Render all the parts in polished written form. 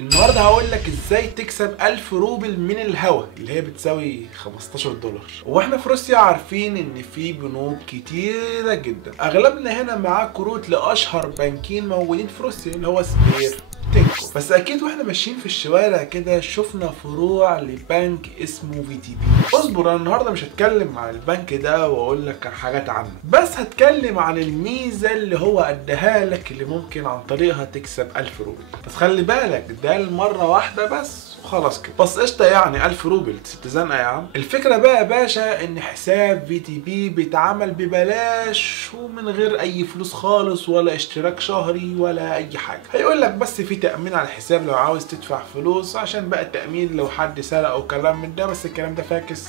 النهارده هقول لك ازاي تكسب 1000 روبل من الهوا اللي هي بتساوي 15 دولار. واحنا في روسيا عارفين ان في بنوك كتيره جدا، اغلبنا هنا معاه كروت لاشهر بنكين موجودين في روسيا اللي هو سبير تينكو. بس اكيد واحنا ماشيين في الشوارع كده شفنا فروع لبنك اسمه في تي بي. اصبر، انا النهارده مش هتكلم عن البنك ده واقول لك حاجات عنه، بس هتكلم عن الميزه اللي هو اداها لك اللي ممكن عن طريقها تكسب 1000 روبل. بس خلي بالك ده المره واحده بس وخلاص كده. بس قشطه، يعني 1000 روبل ست زنقه يا عم. الفكره بقى يا باشا ان حساب في تي بي بيتعمل ببلاش ومن غير اي فلوس خالص ولا اشتراك شهري ولا اي حاجه. هيقول لك بس في تامين على الحساب لو عاوز تدفع فلوس، عشان بقى التامين لو حد سرق او كلام من ده، بس الكلام ده فاكس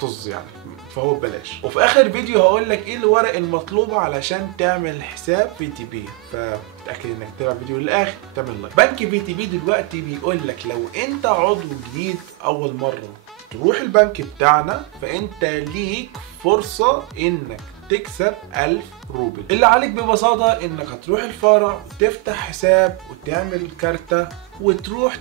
طز يعني، فهو ببلاش. وفي اخر فيديو هقول لك ايه الورق المطلوب علشان تعمل حساب في تي بي، فتاكد انك تتابع الفيديو للاخر تعمل لايك. بنك في تي بي دلوقتي بيقول لك لو انت عضو جديد اول مره تروح البنك بتاعنا، فانت ليك فرصه انك تكسب 1000 روبل. اللي عليك ببساطه انك هتروح الفرع وتفتح حساب وتعمل كارتة وتروح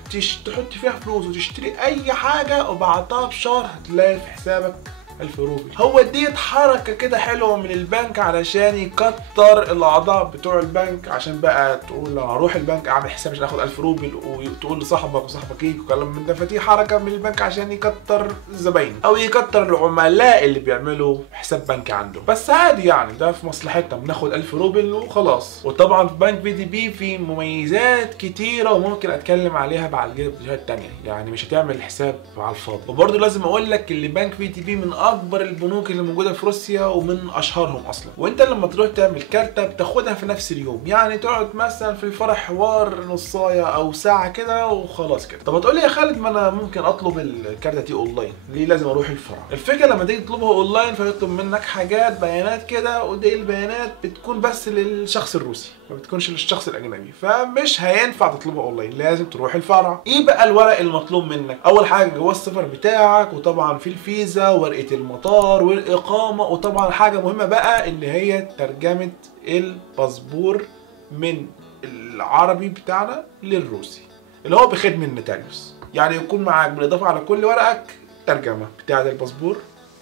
تحط فيها فلوس وتشتري اي حاجه، وبعدها بشهر هتلاقي في حسابك 1000 روبل. هو ديت حركة كده حلوة من البنك علشان يكتر الأعضاء بتوع البنك، عشان بقى تقول أنا هروح البنك أعمل حساب عشان آخد 1000 روبل، وتقول لصاحبك وصاحبك إيه وكلام من ده. فدي حركة من البنك عشان يكتر الزباين أو يكتر العملاء اللي بيعملوا حساب بنكي عنده. بس عادي يعني، ده في مصلحتنا، بناخد 1000 روبل وخلاص. وطبعا في بنك في تي بي في مميزات كتيرة وممكن أتكلم عليها بعد كده في فيديوهات تانية، يعني مش هتعمل حساب على الفاضي. وبرضه لازم أقول لك إن بنك في تي بي من اكبر البنوك اللي موجوده في روسيا ومن اشهرهم اصلا. وانت لما تروح تعمل كارتة بتاخدها في نفس اليوم، يعني تقعد مثلا في الفرع حوار نصايه او ساعه كده وخلاص كده. طب هتقول لي يا خالد ما انا ممكن اطلب الكارتة دي اونلاين، ليه لازم اروح الفرع؟ الفكره لما تيجي تطلبها اونلاين فيطلب منك حاجات بيانات كده، ودي البيانات بتكون بس للشخص الروسي ما بتكونش للشخص الاجنبي، فمش هينفع تطلبها اونلاين، لازم تروح الفرع. ايه بقى الورق المطلوب منك؟ اول حاجه جواز السفر بتاعك، وطبعا في الفيزا ورقه المطار والاقامه، وطبعا حاجه مهمه بقى اللي هي ترجمه الباسبور من العربي بتاعنا للروسي اللي هو بخدمه النوتاريوس. يعني يكون معاك بالاضافه على كل ورقك ترجمه بتاعه الباسبور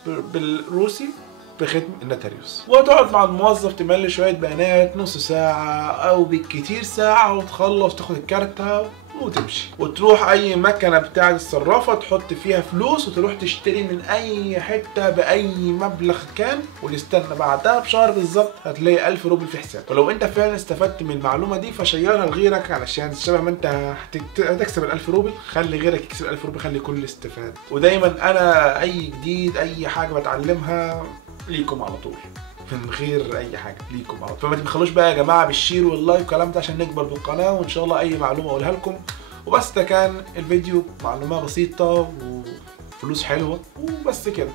بالروسي بختم النوتاريوس، وتقعد مع الموظف تملي شويه بيانات نص ساعه او بالكتير ساعه، وتخلص تاخد الكارتة وتمشي، وتروح اي مكنه بتاعه الصرافه تحط فيها فلوس وتروح تشتري من اي حته باي مبلغ كان، وتستنى بعدها بشهر بالظبط هتلاقي 1000 روبل في حسابك. ولو انت فعلا استفدت من المعلومه دي فشيرها لغيرك، علشان شبه ما انت هتكسب ال 1000 روبل خلي غيرك يكسب 1000 روبل، خلي كل استفاد. ودايما انا اي جديد اي حاجه بتعلمها ليكم على طول من غير اي حاجه، ليكم على طول. فما تبخلوش بقى يا جماعه بالشير واللايك والكلام ده عشان نكبر بالقناه، وان شاء الله اي معلومه اقولها لكم. وبس ده كان الفيديو، معلومه بسيطه وفلوس حلوه وبس كده.